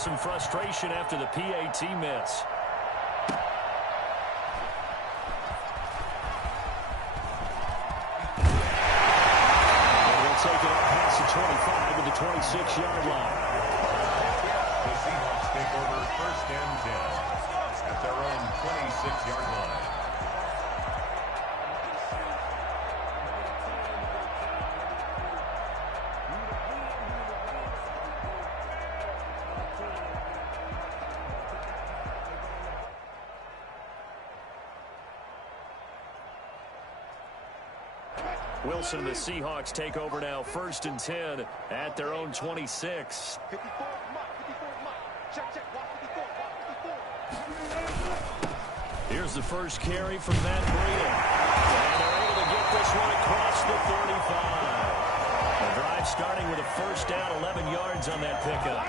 some frustration after the PAT miss. Take it up past the 25 to the 26-yard line. The Seahawks take over 1st and 10 at their own 26-yard line. Wilson and the Seahawks take over now, 1st and 10 at their own 26. Here's the first carry from Matt Breida. And they're able to get this one across the 35. The drive starting with a 1st down, 11 yards on that pickup.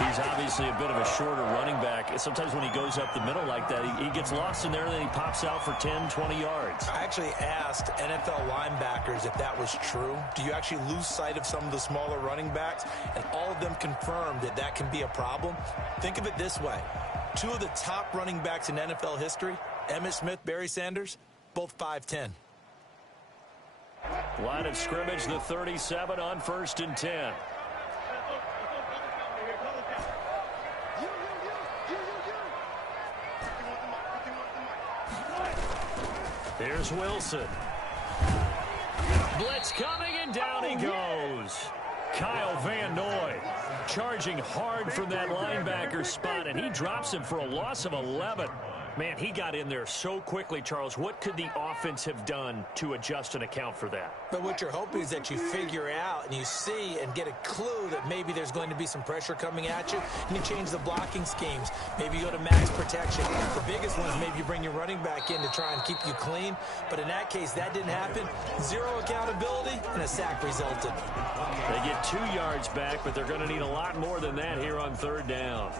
He's obviously a bit of a shorter running back. Sometimes when he goes up the middle like that, he gets lost in there, and then he pops out for 10, 20 yards. I actually asked NFL linebackers if that was true. Do you actually lose sight of some of the smaller running backs? And all of them confirmed that that can be a problem. Think of it this way. 2 of the top running backs in NFL history, Emmitt Smith, Barry Sanders, both 5'10". Line of scrimmage, the 37 on 1st and 10. Here's Wilson. Blitz coming, and down he goes. Kyle Van Noy charging hard from that linebacker spot, and he drops him for a loss of 11. Man, he got in there so quickly, Charles. What could the offense have done to adjust and account for that? But what you're hoping is that you figure out and you see and get a clue that maybe there's going to be some pressure coming at you, and you change the blocking schemes. Maybe you go to max protection. The biggest ones, maybe you bring your running back in to try and keep you clean. But in that case, that didn't happen. 0 accountability, and a sack resulted. They get 2 yards back, but they're going to need a lot more than that here on 3rd down.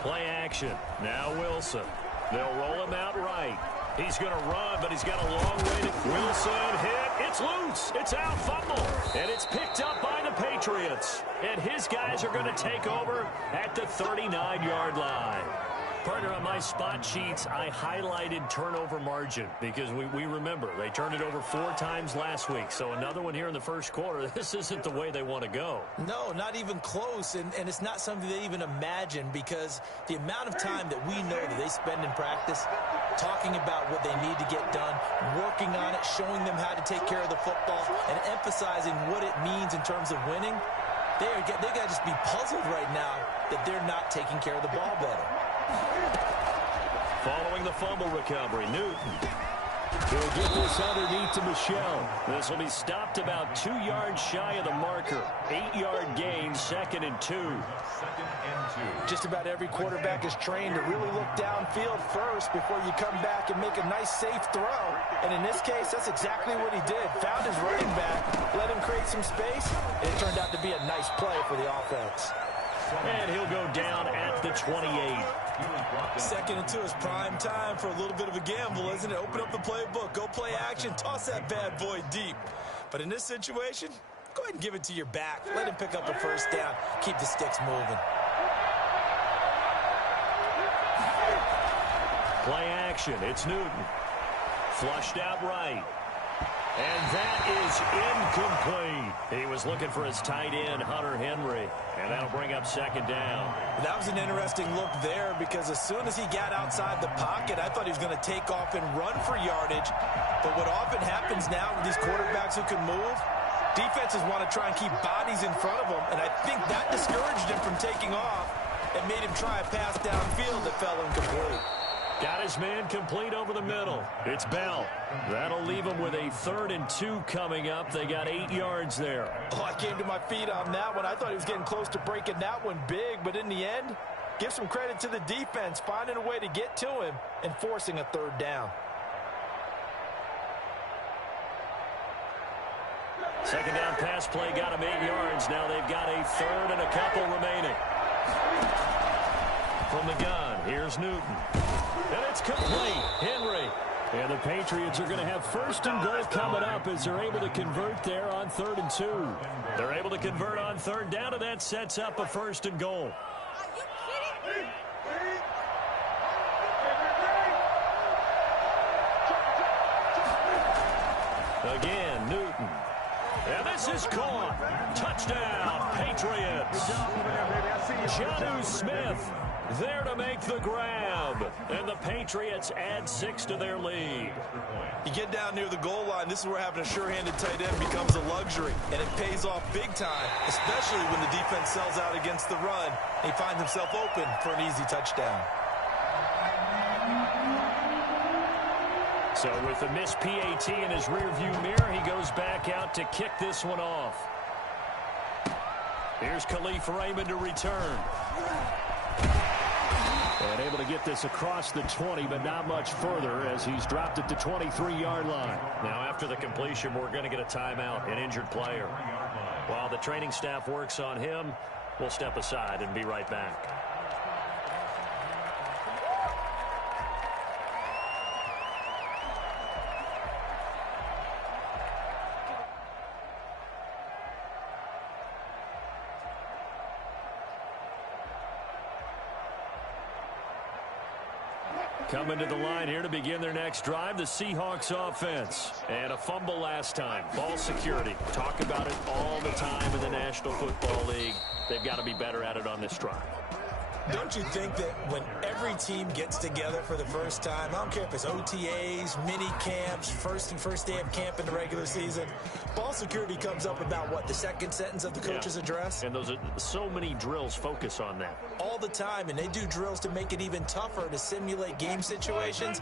Play action. Now Wilson. They'll roll him out right. He's going to run, but he's got a long way to... Wilson hit. It's loose. It's out. Fumble. And it's picked up by the Patriots. And his guys are going to take over at the 39-yard line. Partner, on my spot sheets, I highlighted turnover margin because we remember they turned it over 4 times last week. So another one here in the first quarter. This isn't the way they want to go. No, not even close. And it's not something they even imagine, because the amount of time that we know that they spend in practice talking about what they need to get done, working on it, showing them how to take care of the football, and emphasizing what it means in terms of winning, they got to just be puzzled right now that they're not taking care of the ball better. Following the fumble recovery, Newton. He'll get this underneath to Michel. This will be stopped about 2 yards shy of the marker. 8-yard gain, 2nd and 2. Just about every quarterback is trained to really look downfield first before you come back and make a nice, safe throw. And in this case, that's exactly what he did. Found his running back, let him create some space, and it turned out to be a nice play for the offense. And he'll go down at the 28. 2nd and 2 is prime time for a little bit of a gamble, isn't it? Open up the playbook, go play action, toss that bad boy deep. But in this situation, go ahead and give it to your back. Let him pick up a 1st down. Keep the sticks moving. Play action. It's Newton. Flushed out right. And that is incomplete. He was looking for his tight end, Hunter Henry. And that'll bring up 2nd down. That was an interesting look there, because as soon as he got outside the pocket, I thought he was going to take off and run for yardage. But what often happens now with these quarterbacks who can move, defenses want to try and keep bodies in front of them. And I think that discouraged him from taking off and made him try a pass downfield that fell incomplete. Got his man complete over the middle. It's Bell. That'll leave him with a 3rd and 2 coming up. They got 8 yards there. Oh, I came to my feet on that one. I thought he was getting close to breaking that one big, but in the end, give some credit to the defense, finding a way to get to him and forcing a 3rd down. 2nd down pass play got him 8 yards. Now they've got a 3rd and a couple remaining. From the gun, here's Newton. And it's complete. Henry. And the Patriots are going to have first and goal coming up as they're able to convert there on 3rd and 2. They're able to convert on 3rd down, and that sets up a 1st and goal. Again, Newton. And this is caught. Touchdown, Patriots. Jonnu Smith there to make the grab. And the Patriots add 6 to their lead. You get down near the goal line, this is where having a sure-handed tight end becomes a luxury. And it pays off big time, especially when the defense sells out against the run. He finds himself open for an easy touchdown. So with the missed PAT in his rearview mirror, he goes back out to kick this one off. Here's Khalif Raymond to return. And able to get this across the 20, but not much further as he's dropped at the 23-yard line. Now after the completion, we're going to get a timeout, an injured player. While the training staff works on him, we'll step aside and be right back. Coming to the line here to begin their next drive, the Seahawks offense. And a fumble last time. Ball security. Talk about it all the time in the National Football League. They've got to be better at it on this drive. Don't you think that when every team gets together for the first time, I don't care if it's OTAs, mini camps, first day of camp in the regular season, ball security comes up about, what, the second sentence of the coach's address? And those are so many drills focus on that. All the time, and they do drills to make it even tougher to simulate game situations.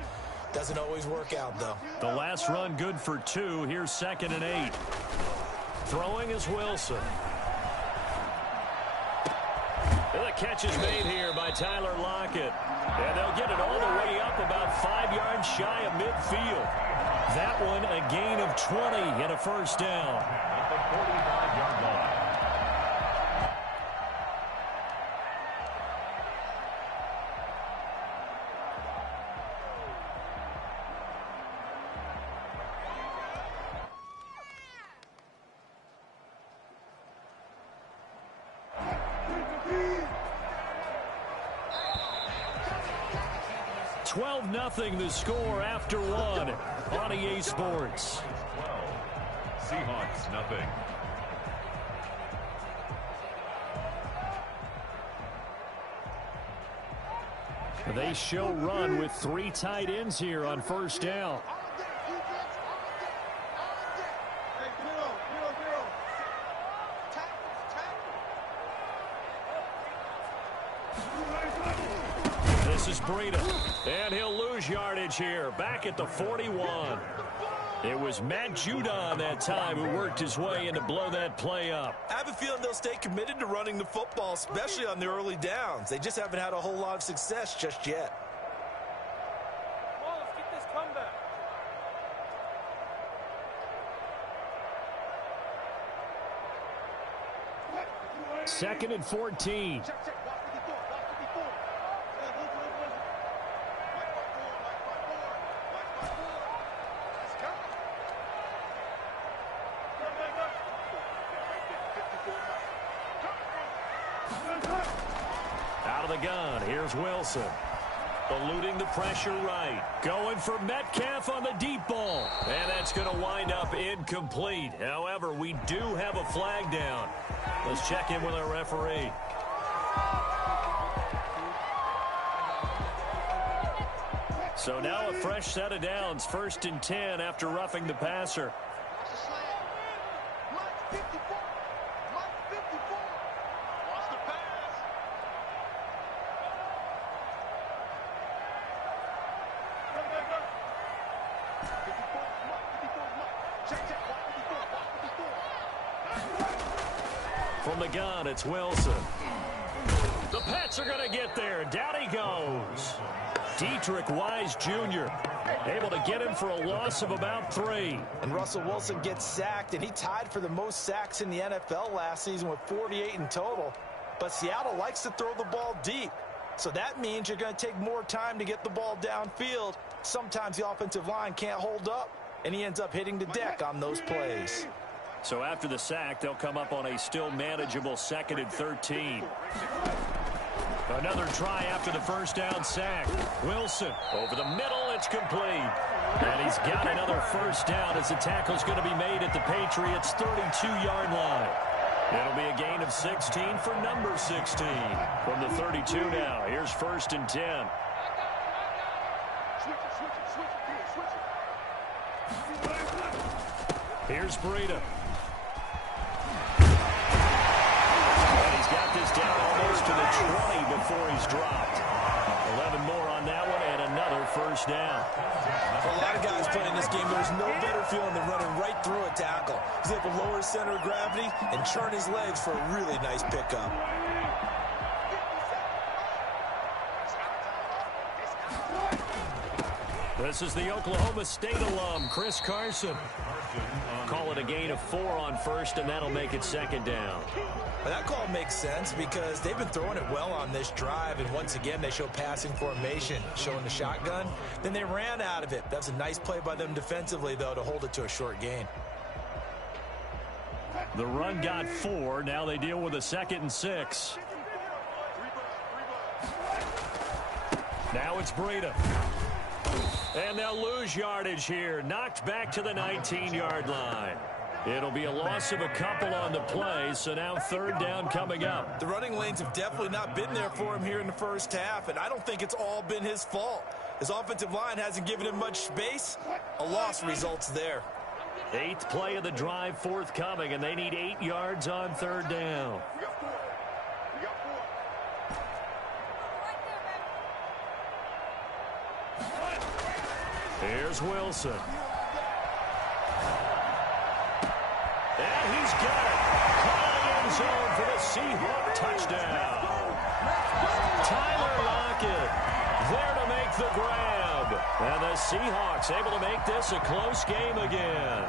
Doesn't always work out, though. The last run good for 2. Here's 2nd and 8. Throwing is Wilson. The catch is made here by Tyler Lockett. And they'll get it all the way up about 5 yards shy of midfield. That one a gain of 20 and a first down. At the 45-yard line. Nothing the score after 1 on EA Sports. 12. Seahawks nothing. They show run with 3 tight ends here on first down. This is Breida, and he'll lose yardage here, back at the 41. It was Matt Judon that time who worked his way in to blow that play up. I have a feeling they'll stay committed to running the football, especially on the early downs. They just haven't had a whole lot of success just yet. Come on, let's get this comeback. 2nd and 14. Out of the gun, here's Wilson. Eluding the pressure right. Going for Metcalf on the deep ball. And that's going to wind up incomplete. However, we do have a flag down. Let's check in with our referee. So now a fresh set of downs. 1st and 10 after roughing the passer. From the gun, it's Wilson. The Pats are going to get there. Down he goes. Dietrich Wise Jr. able to get him for a loss of about 3. And Russell Wilson gets sacked, and he tied for the most sacks in the NFL last season with 48 in total. But Seattle likes to throw the ball deep. So that means you're going to take more time to get the ball downfield. sometimes the offensive line can't hold up, and he ends up hitting the deck on those plays. So after the sack, they'll come up on a still manageable 2nd and 13. Another try after the first down sack. Wilson over the middle. It's complete. And he's got another first down as the tackle's going to be made at the Patriots' 32-yard line. It'll be a gain of 16 for number 16. From the 32 now, here's 1st and 10. Here's Breida. And he's got this down almost to the 20 before he's dropped. 11 more on that one and another first down. For a lot of guys playing this game, there's no better feeling than running right through a tackle. He's able to lower his center of gravity and churn his legs for a really nice pickup. This is the Oklahoma State alum, Chris Carson. Call it a gain of 4 on first, and that'll make it 2nd down. Well, that call makes sense because they've been throwing it well on this drive, and once again they show passing formation, showing the shotgun. Then they ran out of it. That was a nice play by them defensively, though, to hold it to a short gain. The run got 4. Now they deal with a 2nd and 6. Now it's Breida. And they'll lose yardage here. Knocked back to the 19-yard line. It'll be a loss of a couple on the play, so now 3rd down coming up. The running lanes have definitely not been there for him here in the first half, and I don't think it's all been his fault. His offensive line hasn't given him much space. A loss results there. 8th play of the drive forthcoming, and they need 8 yards on 3rd down. Here's Wilson. And he's got it. Caught in the end zone for the Seahawks touchdown. Tyler Lockett there to make the grab. And the Seahawks able to make this a close game again.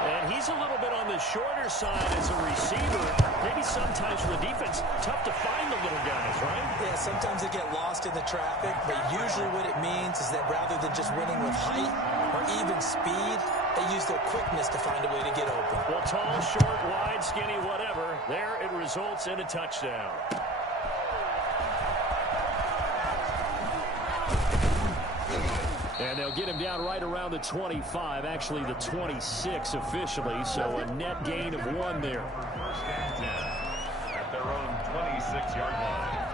And he's a little bit on the shorter side as a receiver. Maybe sometimes for the defense, tough to find the little guys, right? Yeah, sometimes they get lost in the traffic, but usually what it means is that rather than just winning with height or even speed, they use their quickness to find a way to get open. Well, tall, short, wide, skinny, whatever, there it results in a touchdown. And they'll get him down right around the 25, actually the 26 officially, so a net gain of 1 there. 1st and 10 at their own 26-yard line.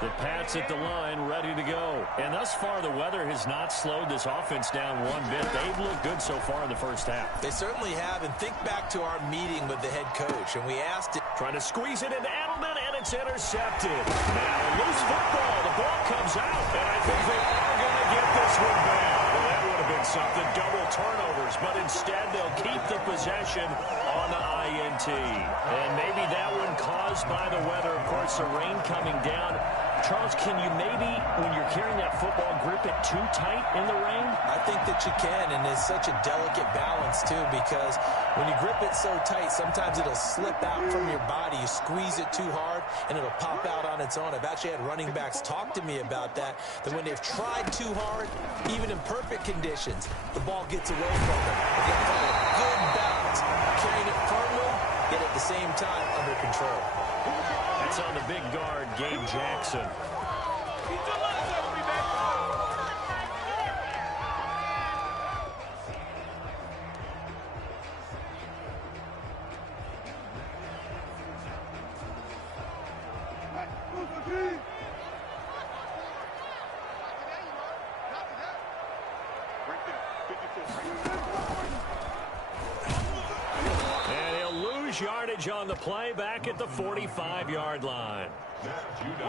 The Pats at the line, ready to go. And thus far, the weather has not slowed this offense down one bit. They've looked good so far in the first half. They certainly have, and think back to our meeting with the head coach, and we asked him. Trying to squeeze it into Edelman, and it's intercepted. Now, loose football. The ball comes out, and I think they are going to get this one back. Well, that would have been something, double turnovers, but instead they'll keep the possession on the INT. And maybe that one caused by the weather. Of course, the rain coming down. Charles, can you maybe, when you're carrying that football, grip it too tight in the rain? I think that you can, and it's such a delicate balance, too, because when you grip it so tight, sometimes it'll slip out from your body. You squeeze it too hard, and it'll pop out on its own. I've actually had running backs talk to me about that when they've tried too hard, even in perfect conditions, the ball gets away from them. They find a good balance, carrying it firmly, yet at the same time under control. That's on the big guard, Gabe Jackson. And he'll lose yardage on the play back at the 45-yard line.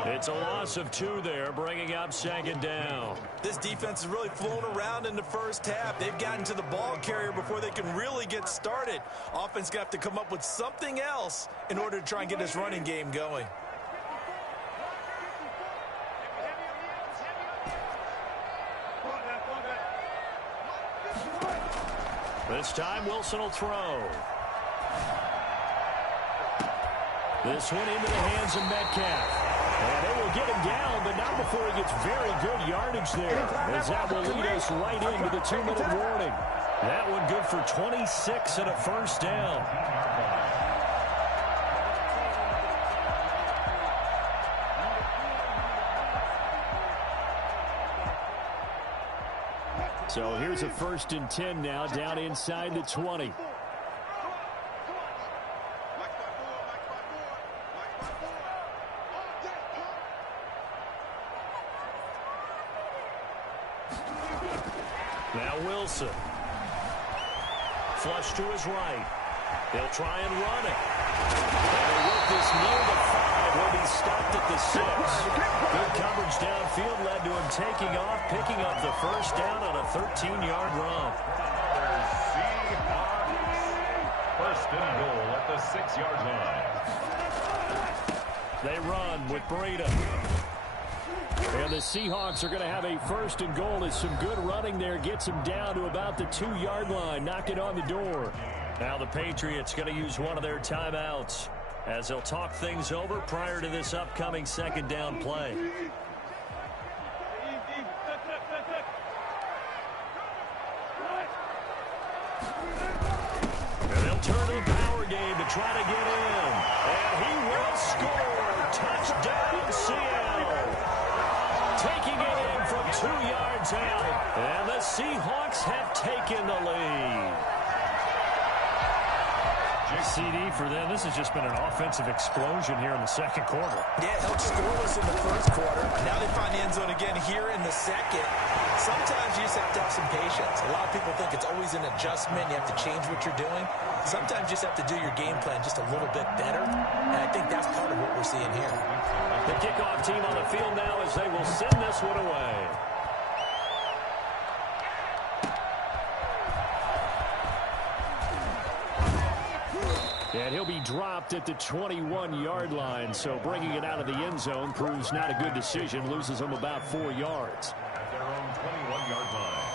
It's a loss of 2 there, bringing up 2nd down. This defense has really flown around in the first half. They've gotten to the ball carrier before they can really get started. Offense got to come up with something else in order to try and get this running game going. This time, Wilson will throw. This one into the hands of Metcalf. And they will get him down, but not before he gets very good yardage there, as that will lead us right into the 2-minute warning. That one good for 26 and a first down. So here's a 1st and 10 now, down inside the 20. Now Wilson. Flush to his right. They'll try and run it. And with this near the 5, he'll be stopped at the 6. Good coverage downfield led to him taking off, picking up the first down on a 13-yard run. Seahawks. 1st and goal at the 6-yard line. They run with Breida. And the Seahawks are going to have a 1st and goal as some good running there gets them down to about the 2-yard line, knocking on the door. Now the Patriots going to use one of their timeouts as they'll talk things over prior to this upcoming 2nd down play. And they'll turn to the power game to try to get in. And he will score. Touchdown, Seattle. Taking it in from 2 yards out. And the Seahawks have taken the lead. CD for them. This has just been an offensive explosion here in the 2nd quarter. Yeah, it helped scoreless in the 1st quarter. Now they find the end zone again here in the 2nd. Sometimes you just have to have some patience. A lot of people think it's always an adjustment. You have to change what you're doing. Sometimes you just have to do your game plan just a little bit better. And I think that's part of what we're seeing here. The kickoff team on the field now as they will send this one away. And he'll be dropped at the 21-yard line, so bringing it out of the end zone proves not a good decision. Loses him about 4 yards. At their own 21-yard line.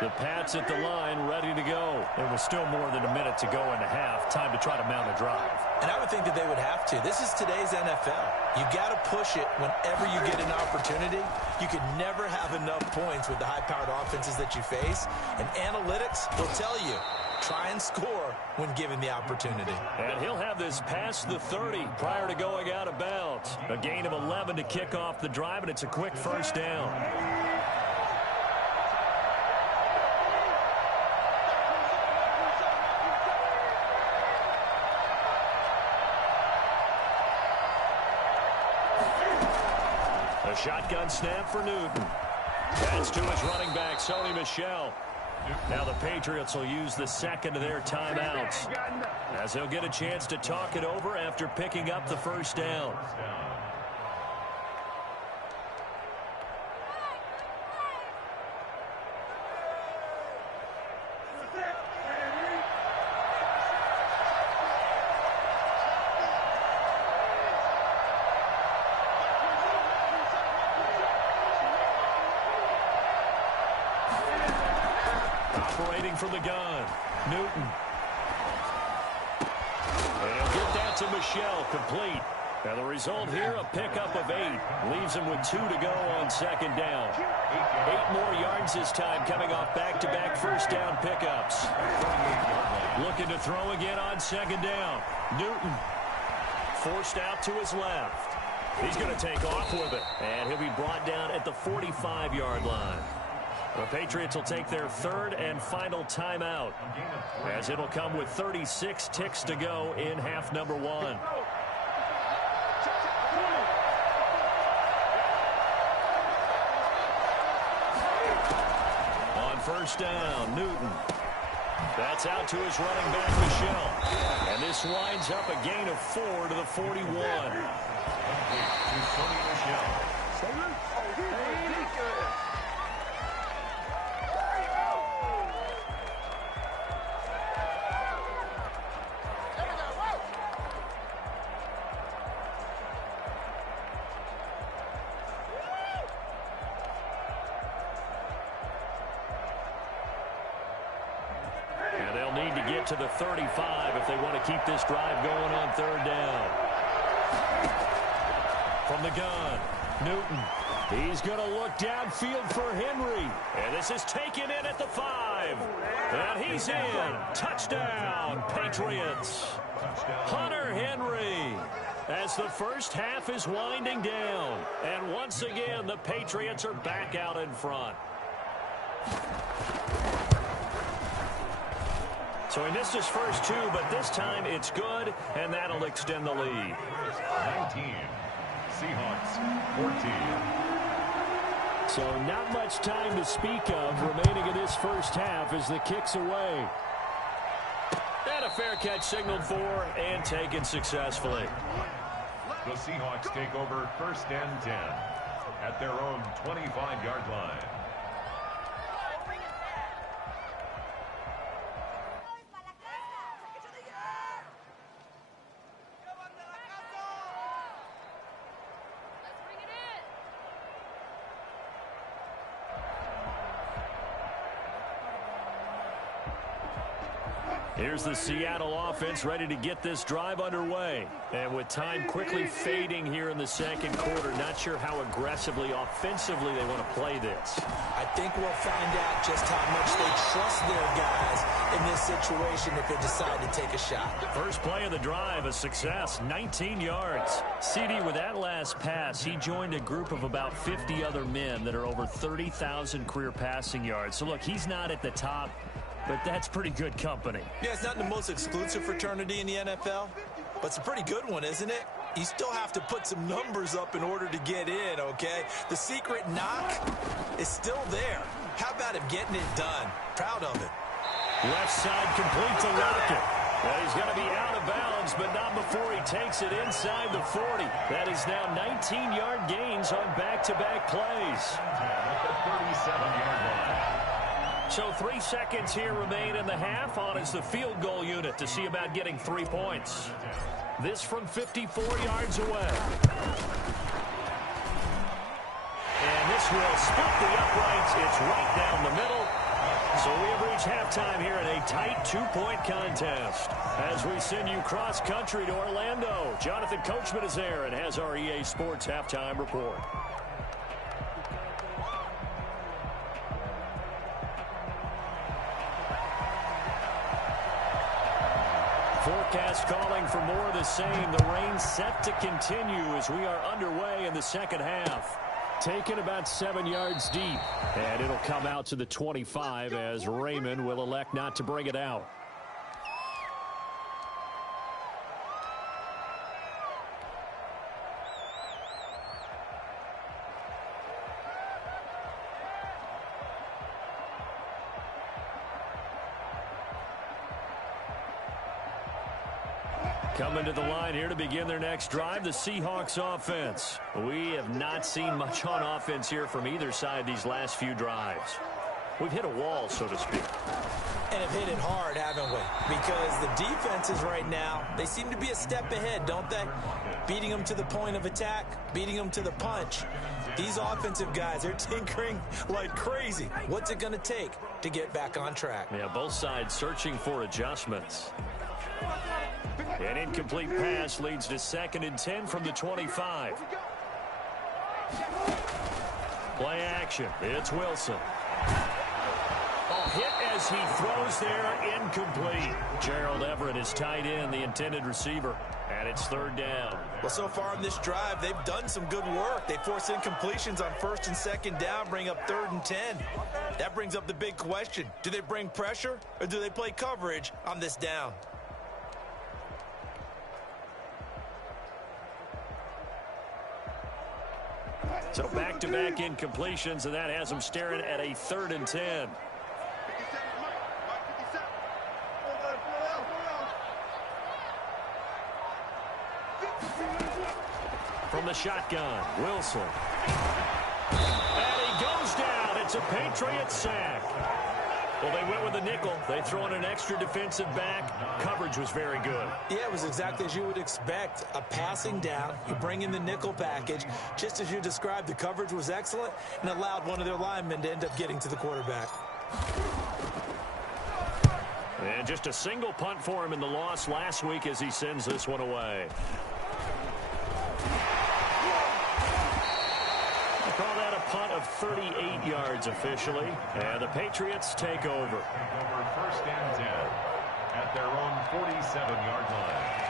The Pats at the line, ready to go. There was still more than a minute to go in the half. Time to try to mount a drive. And I would think that they would have to. This is today's NFL. You got to push it whenever you get an opportunity. You can never have enough points with the high-powered offenses that you face. And analytics will tell you, try and score when given the opportunity. And he'll have this past the 30 prior to going out of bounds. A gain of 11 to kick off the drive, and it's a quick first down. A shotgun snap for Newton. That's to his running back, Sony Michel. Now the Patriots will use the 2nd of their timeouts as they'll get a chance to talk it over after picking up the first down. Operating from the gun, Newton. And he'll get that to Michel, complete. Now the result here, a pickup of 8. Leaves him with 2 to go on 2nd down. 8 more yards this time coming off back-to-back first down pickups. Looking to throw again on 2nd down. Newton forced out to his left. He's going to take off with it. And he'll be brought down at the 45-yard line. The Patriots will take their 3rd and final timeout, as it'll come with 36 ticks to go in half number 1. On first down, Newton. That's out to his running back, Michel. And this winds up a gain of 4 to the 41. to the 35 if they want to keep this drive going on third down. From the gun, Newton. He's going to look downfield for Henry. And this is taken in at the 5. And he's in. Touchdown, Patriots. Hunter Henry. As the first half is winding down. And once again, the Patriots are back out in front. So he missed his first 2, but this time it's good, and that'll extend the lead. 19. Seahawks 14. So not much time to speak of remaining in this first half as the kick's away. And a fair catch signaled for and taken successfully. The Seahawks take over first and 10 at their own 25-yard line. Here's the Seattle offense ready to get this drive underway. And with time quickly fading here in the second quarter, not sure how aggressively, offensively they want to play this. I think we'll find out just how much they trust their guys in this situation if they decide to take a shot. First play of the drive, a success, 19 yards. CD, with that last pass, he joined a group of about 50 other men that are over 30,000 career passing yards. So, look, he's not at the top, but that's pretty good company. Yeah, it's not the most exclusive fraternity in the NFL, but it's a pretty good one, isn't it? You still have to put some numbers up in order to get in, okay? The secret knock is still there. How about him getting it done? Proud of it. Left side complete to Lockett. Well, he's going to be out of bounds, but not before he takes it inside the 40. That is now 19-yard gains on back-to-back plays. At the 37-yard line. So 3 seconds here remain in the half. On is the field goal unit to see about getting 3 points. This from 54 yards away. And this will split the uprights. It's right down the middle. So we have reached halftime here in a tight 2-point contest. As we send you cross-country to Orlando, Jonathan Coachman is there and has our EA Sports halftime report. Forecast calling for more of the same. The rain set to continue as we are underway in the second half. Taken about 7 yards deep. And it'll come out to the 25 as Raymond will elect not to bring it out. Coming to the line here to begin their next drive, the Seahawks offense. We have not seen much on offense here from either side these last few drives. We've hit a wall, so to speak. And have hit it hard, haven't we? Because the defenses right now, they seem to be a step ahead, don't they? Beating them to the point of attack, beating them to the punch. These offensive guys, they're tinkering like crazy. What's it going to take to get back on track? Yeah, both sides searching for adjustments. An incomplete pass leads to 2nd and 10 from the 25. Play action. It's Wilson. Oh, hit as he throws there, incomplete. Gerald Everett is tied in, the intended receiver, and it's 3rd down. Well, so far in this drive, they've done some good work. They force incompletions on 1st and 2nd down, bring up 3rd and 10. That brings up the big question. Do they bring pressure, or do they play coverage on this down? So back-to-back incompletions, and that has them staring at a 3rd and 10. From the shotgun, Wilson. And he goes down. It's a Patriots sack. Well, they went with a nickel. They throw in an extra defensive back. Coverage was very good. Yeah, it was exactly as you would expect. A passing down. You bring in the nickel package. Just as you described, the coverage was excellent and allowed one of their linemen to end up getting to the quarterback. And just a single punt for him in the loss last week as he sends this one away. I call that a punt of 38 yards officially. And the Patriots take over. First and 10 at their own 47-yard line.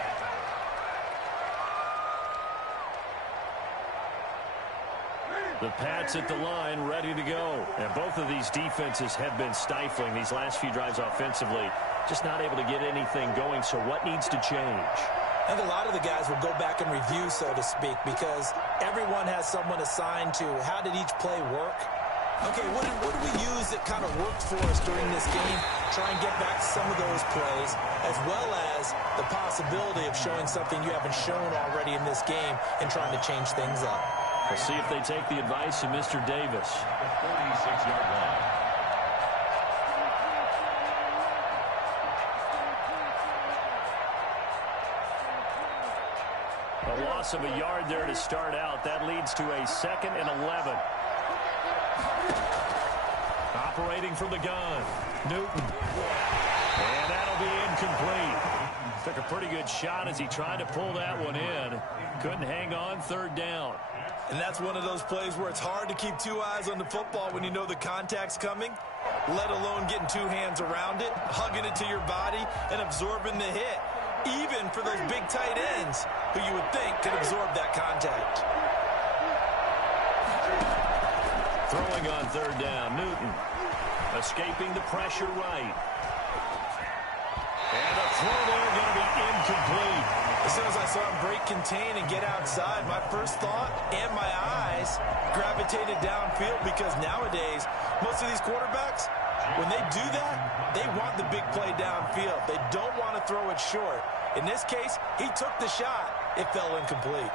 The Pats at the line, ready to go. And both of these defenses have been stifling these last few drives offensively. Just not able to get anything going, so what needs to change? I think a lot of the guys will go back and review, so to speak, because everyone has someone assigned to how did each play work. Okay, what did we use that kind of worked for us during this game? Try and get back to some of those plays, as well as the possibility of showing something you haven't shown already in this game and trying to change things up. We'll see if they take the advice of Mr. Davis. 46-yard line. A loss of a yard there to start out. That leads to a 2nd and 11. Operating from the gun, Newton. And that'll be incomplete. Took a pretty good shot as he tried to pull that one in. Couldn't hang on, 3rd down. And that's one of those plays where it's hard to keep two eyes on the football when you know the contact's coming, let alone getting two hands around it, hugging it to your body, and absorbing the hit, even for those big tight ends who you would think could absorb that contact. Throwing on 3rd down, Newton. Escaping the pressure right. And the throw there going to be incomplete. As soon as I saw him break contain and get outside, my first thought and my eyes gravitated downfield, because nowadays, most of these quarterbacks, when they do that, they want the big play downfield. They don't want to throw it short. In this case, he took the shot. It fell incomplete.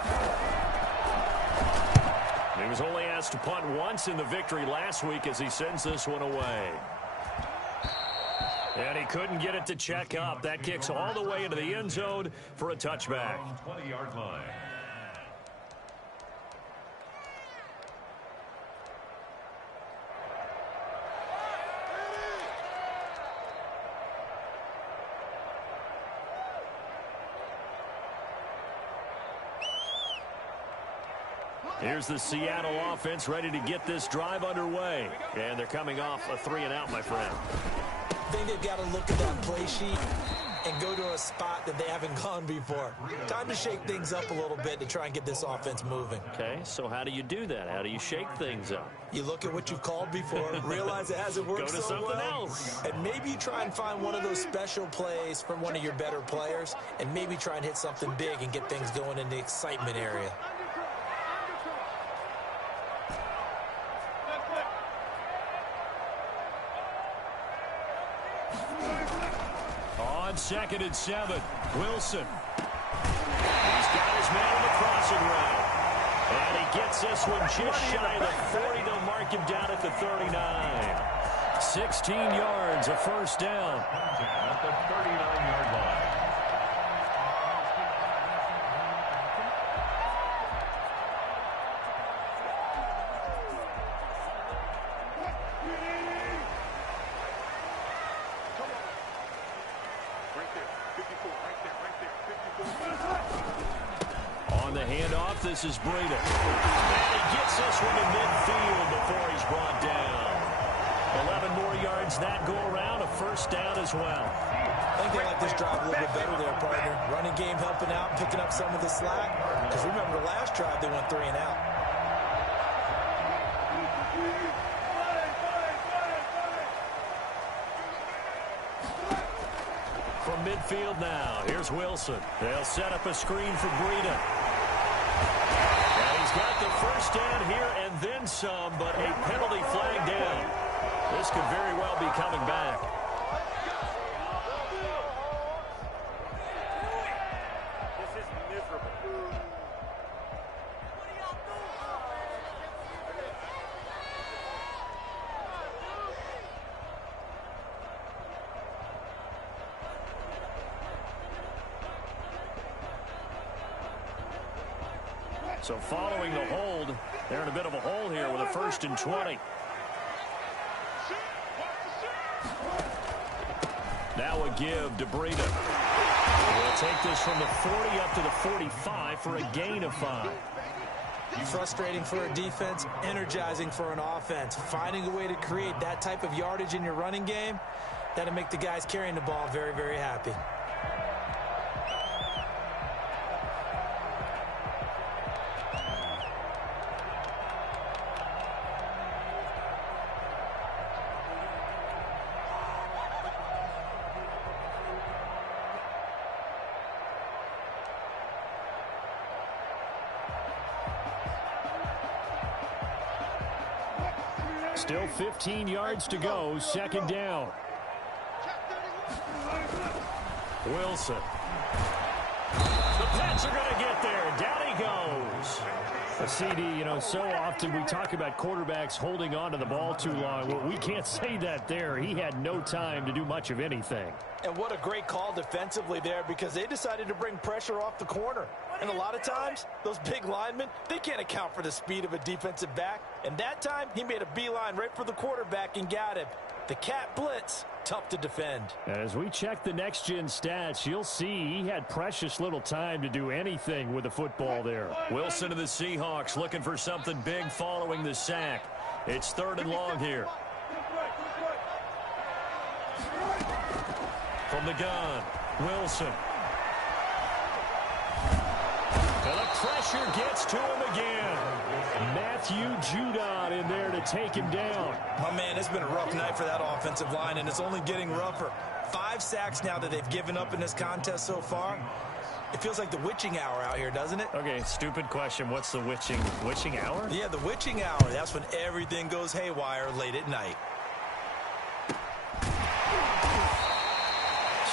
He was only asked to punt once in the victory last week as he sends this one away. And he couldn't get it to check up. That kicks all the way into the end zone for a touchback. 20-yard line. Here's the Seattle offense ready to get this drive underway. And they're coming off a 3-and-out, my friend. I think they've got to look at that play sheet and go to a spot that they haven't gone before. Time to shake things up a little bit to try and get this offense moving. Okay, so how do you do that? How do you shake things up? You look at what you've called before, realize it hasn't worked Go to so something well, else. and maybe you try and find one of those special plays from one of your better players, and maybe try and hit something big and get things going in the excitement area. On 2nd and 7, Wilson. He's got his man on the crossing route. And he gets this one just shy of the 40. They'll mark him down at the 39. 16 yards, a 1st down. At the 39-yard line. On the handoff, this is Breida. And he gets this one to midfield before he's brought down. 11 more yards that go around, a 1st down as well. I think they like this drive a little bit better there, partner. Running game helping out, picking up some of the slack. Because remember, the last drive they went 3-and-out. From midfield now, here's Wilson. They'll set up a screen for Breida. And he's got the 1st down here and then some, but a penalty flag down. This could very well be coming back. This is miserable. So following the hold, they're in a bit of a hole here with a 1st and 20. Now a a give to Breida. We'll take this from the 40 up to the 45 for a gain of 5. Frustrating for a defense, energizing for an offense. Finding a way to create that type of yardage in your running game, that'll make the guys carrying the ball very, very happy. Still 15 yards to go, second down. Wilson. The Pats are going to get there. Down he goes. A CD, you know, so often we talk about quarterbacks holding on to the ball too long. Well, we can't say that there. He had no time to do much of anything. And what a great call defensively there, because they decided to bring pressure off the corner. And a lot of times, those big linemen, they can't account for the speed of a defensive back. And that time, he made a beeline right for the quarterback and got him. The cat blitz, tough to defend. As we check the next-gen stats, you'll see he had precious little time to do anything with the football there. Wilson of the Seahawks looking for something big following the sack. It's 3rd and long here. From the gun, Wilson. And the pressure gets to him again. Matthew Judon in there to take him down. My man, it's been a rough night for that offensive line, and it's only getting rougher. 5 sacks now that they've given up in this contest so far. It feels like the witching hour out here, doesn't it? Okay, stupid question. What's the witching hour? Yeah, the witching hour. That's when everything goes haywire late at night.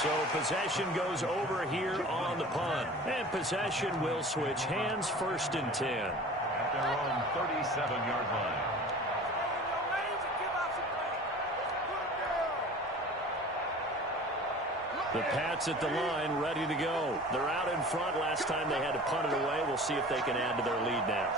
So possession goes over here on the punt. And possession will switch hands, 1st and 10. At their own 37-yard line. The Pats at the line, ready to go. They're out in front. Last time they had to punt it away. We'll see if they can add to their lead now.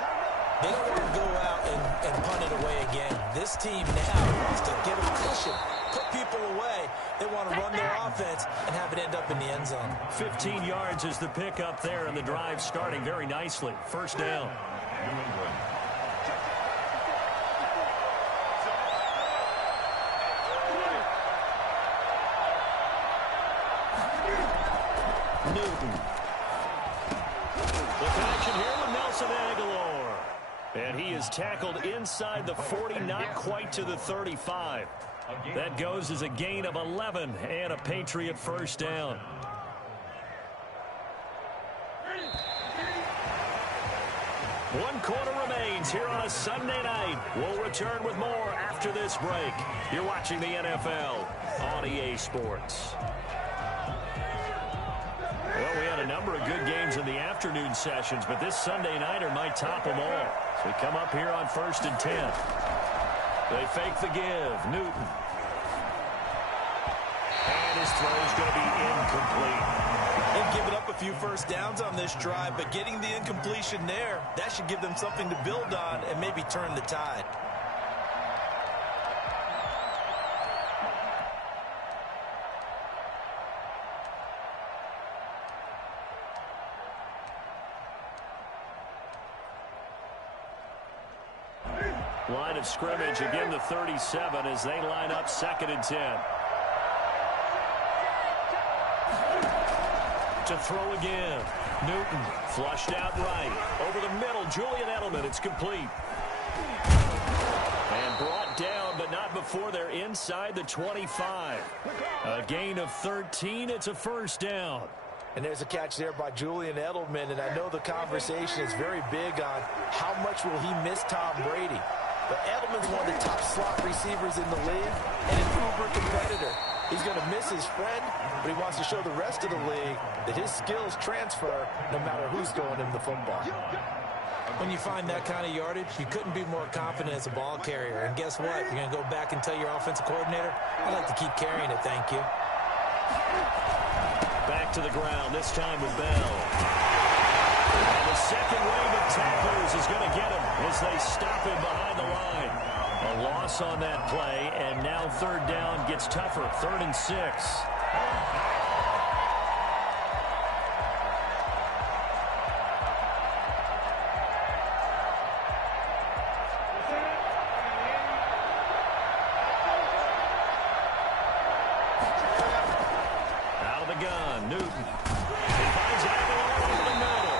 They don't want to go out and punt it away again. This team now wants to get a cushion, put people away. They want to run their offense and have it end up in the end zone. 15 yards is the pickup there, and the drive starting very nicely. 1st down. New England. Newton. The connection here with Nelson Aguilar. And he is tackled inside the 40, not quite to the 35. That goes as a gain of 11 and a Patriot 1st down. One quarter remains here on a Sunday night. We'll return with more after this break. You're watching the NFL on EA Sports. Well, we had a number of good games in the afternoon sessions, but this Sunday nighter might top them all. So we come up here on 1st and 10. They fake the give. Newton. And his throw is going to be incomplete. They've given up a few first downs on this drive, but getting the incompletion there, that should give them something to build on and maybe turn the tide. Line of scrimmage, again the 37 as they line up 2nd and 10. To throw again. Newton flushed out right. Over the middle, Julian Edelman. It's complete. And brought down, but not before they're inside the 25. A gain of 13. It's a 1st down. And there's a catch there by Julian Edelman, and I know the conversation is very big on how much will he miss Tom Brady. But Edelman's one of the top slot receivers in the league and an uber competitor. He's going to miss his friend, but he wants to show the rest of the league that his skills transfer no matter who's throwing him the football. When you find that kind of yardage, you couldn't be more confident as a ball carrier. And guess what? You're going to go back and tell your offensive coordinator, I'd like to keep carrying it, thank you. Back to the ground, this time with Bell. And the second wave of tacklers is going to get him as they stop him behind the line. A loss on that play, and now 3rd down gets tougher. 3rd and 6. Out of the gun, Newton. He finds Aguilar over the middle.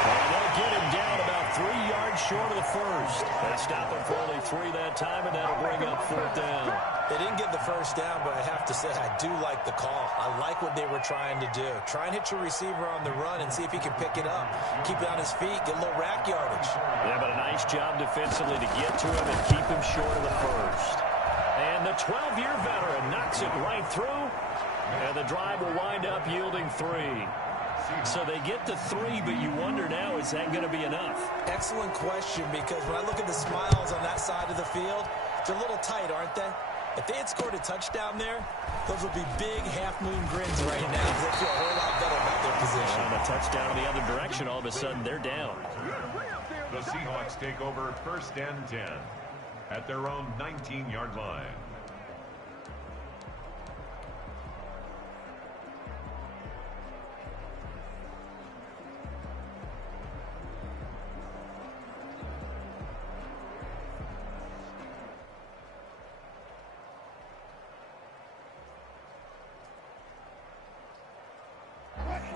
And they'll get him down about 3 yards short of the first. They stop him for only 3 that time, and that'll bring up 4th down. They didn't get the first down, but I have to say I do like the call. I like what they were trying to do. Try and hit your receiver on the run and see if he can pick it up. Keep it on his feet, get a little rack yardage. Yeah, but a nice job defensively to get to him and keep him short of the first. And the 12-year veteran knocks it right through. And the drive will wind up yielding 3. So they get to 3, but you wonder now, is that going to be enough? Excellent question, because when I look at the smiles on that side of the field, they're a little tight, aren't they? If they had scored a touchdown there, those would be big half-moon grins right now, because they feel a whole lot better about their position. On a touchdown in the other direction, all of a sudden they're down. The Seahawks take over 1st and 10 at their own 19-yard line.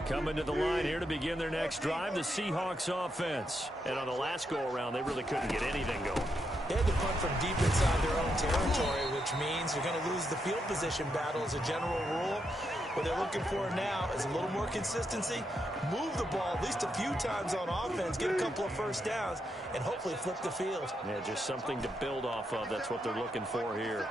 Coming to the line here to begin their next drive, the Seahawks offense. And on the last go-around, they really couldn't get anything going. They had to punt from deep inside their own territory, which means you're going to lose the field position battle as a general rule. What they're looking for now is a little more consistency, move the ball at least a few times on offense, get a couple of first downs, and hopefully flip the field. Yeah, just something to build off of. That's what they're looking for here.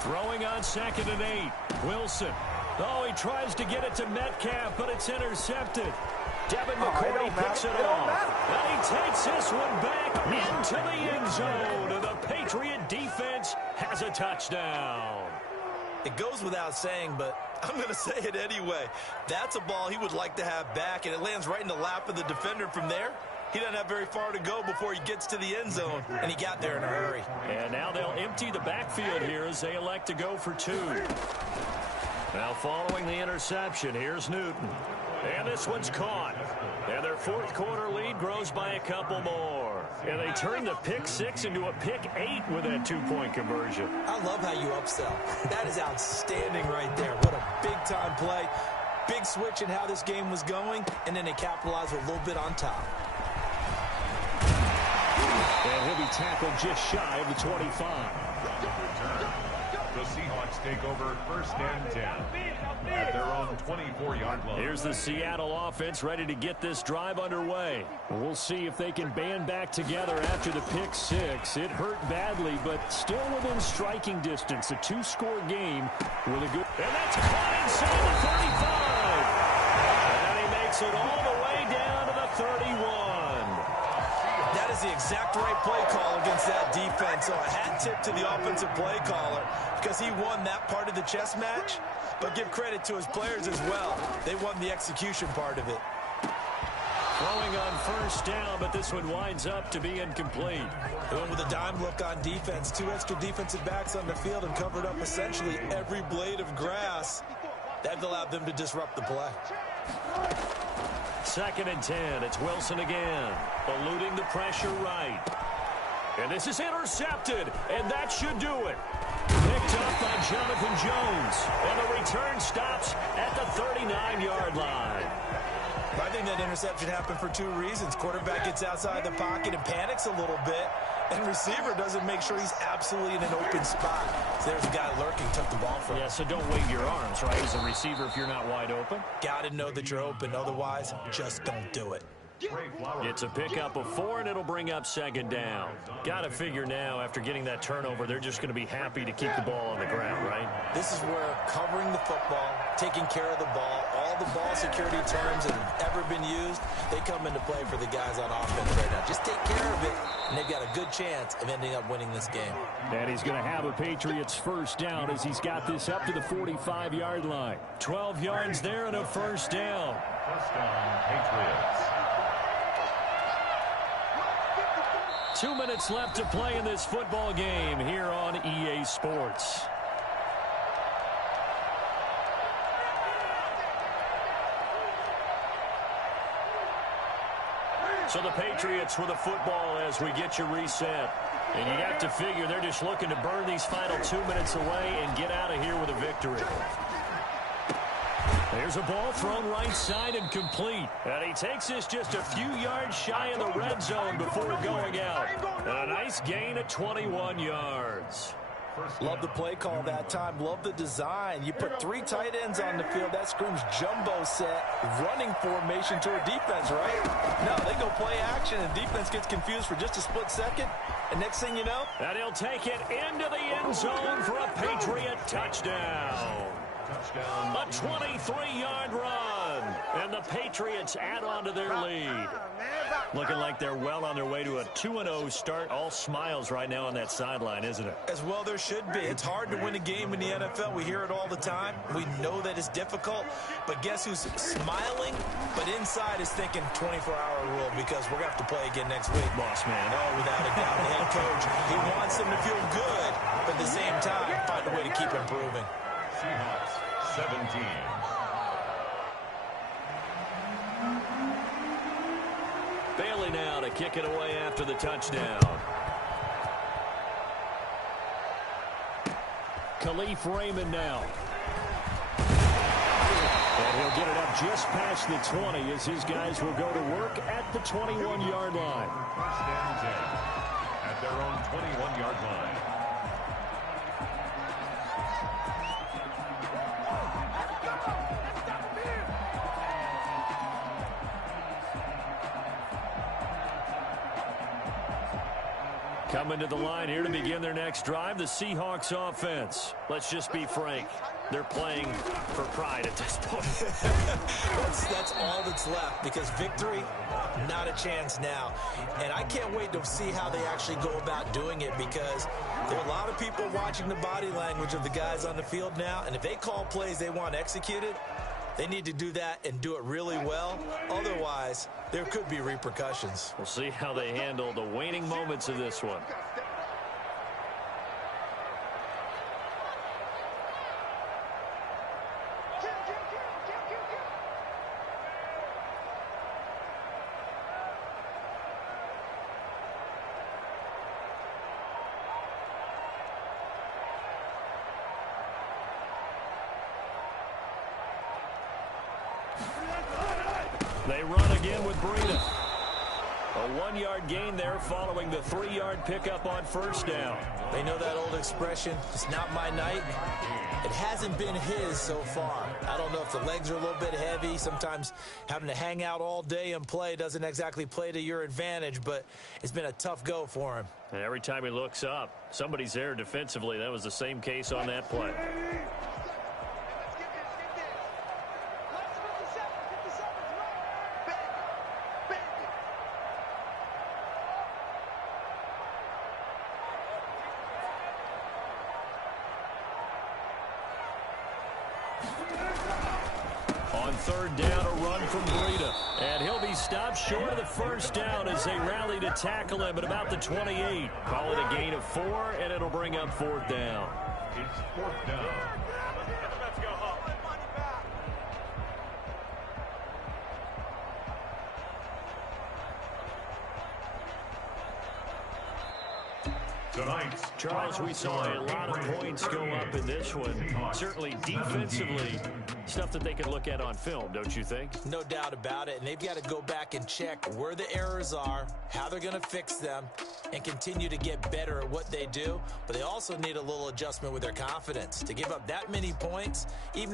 Throwing on 2nd and 8. Wilson. Oh, he tries to get it to Metcalf, but it's intercepted. Devin McCourty picks it off. And he takes this one back into the end zone. And the Patriot defense has a touchdown. It goes without saying, but I'm going to say it anyway. That's a ball he would like to have back, and it lands right in the lap of the defender from there. He doesn't have very far to go before he gets to the end zone, and he got there in a hurry. And now they'll empty the backfield here as they elect to go for 2. Now following the interception, here's Newton. And this one's caught. And their 4th quarter lead grows by a couple more. And they turn the pick 6 into a pick 8 with that 2-point conversion. I love how you upsell. That is outstanding right there. What a big-time play. Big switch in how this game was going, and then they capitalized with a little bit on top. And he'll be tackled just shy of the 25. The Seahawks take over 1st and 10 at their own 24-yard line. Here's the Seattle offense ready to get this drive underway. We'll see if they can band back together after the pick 6. It hurt badly, but still within striking distance. A 2-score game with a good... And that's caught inside the 35. And he makes it all the way down to the 31. That is the exact right play call against that defense. So a hat tip to the offensive play caller because he won that part of the chess match. But give credit to his players as well. They won the execution part of it. Throwing on 1st down, but this one winds up to be incomplete. They went with a dime look on defense. 2 extra defensive backs on the field and covered up essentially every blade of grass. That allowed them to disrupt the play. 2nd and 10. It's Wilson again. Eluding the pressure right. And this is intercepted. And that should do it. Picked up by Jonathan Jones. And the return stops at the 39-yard line. I think that interception happened for 2 reasons. Quarterback gets outside the pocket and panics a little bit. And receiver doesn't make sure he's absolutely in an open spot. So there's a guy lurking, took the ball from him. Yeah, so don't wave your arms, right, as a receiver if you're not wide open. Got to know that you're open. Otherwise, just don't do it. It's a pickup of 4, and it'll bring up 2nd down. Got to figure now, after getting that turnover, they're just going to be happy to keep the ball on the ground, right? This is where covering the football, taking care of the ball, all the ball security terms that have ever been used, they come into play for the guys on offense right now. Just take care of it, and they've got a good chance of ending up winning this game. And he's going to have a Patriots 1st down as he's got this up to the 45-yard line. 12 yards there and a 1st down. 1st down, Patriots. 2 minutes left to play in this football game here on EA Sports. So the Patriots with the football as we get you reset. And you have to figure they're just looking to burn these final 2 minutes away and get out of here with a victory. There's a ball thrown right side and complete. And he takes this just a few yards shy of the red zone before going out. And a nice gain of 21 yards. Love the play call that time. Love the design. You put 3 tight ends on the field. That screams jumbo set, running formation to a defense, right? No, they go play action, and defense gets confused for just a split second. And next thing you know, and he'll take it into the end zone for a Patriot touchdown. A 23-yard run. And the Patriots add on to their lead. Looking like they're well on their way to a 2-0 start. All smiles right now on that sideline, isn't it? As well there should be. It's hard to win a game in the NFL. We hear it all the time. We know that it's difficult. But guess who's smiling? But inside is thinking 24-hour rule because we're going to have to play again next week. Boss man. Oh, without a doubt. The head coach, he wants them to feel good. But at the same time, find a way to keep improving. Seahawks 17. Bailey now to kick it away after the touchdown. Khalif Raymond now. And he'll get it up just past the 20 as his guys will go to work at the 21-yard line. First and 10 at their own 21-yard line. Coming to the line here to begin their next drive, the Seahawks offense. Let's just be frank. They're playing for pride at this point. That's all that's left because victory, not a chance now. And I can't wait to see how they actually go about doing it because there are a lot of people watching the body language of the guys on the field now. And if they call plays they want executed, they need to do that and do it really well. Otherwise, there could be repercussions. We'll see how they handle the waning moments of this one. They run again with Breida. A 1-yard gain there following the 3-yard pickup on first down. They know that old expression, it's not my night. It hasn't been his so far. I don't know if the legs are a little bit heavy. Sometimes having to hang out all day and play doesn't exactly play to your advantage, but it's been a tough go for him. And every time he looks up, somebody's there defensively. That was the same case on that play. On third down, a run from Breida. And he'll be stopped short of the first down as they rally to tackle him at about the 28. Call it a gain of 4, and it'll bring up fourth down. It's fourth down. Let's go home. Tonight, Charles, we saw a lot of points go up in this one. Certainly defensively, stuff that they could look at on film, don't you think? No doubt about it, and they've got to go back and check where the errors are, how they're going to fix them, and continue to get better at what they do. But they also need a little adjustment with their confidence. To give up that many points, even if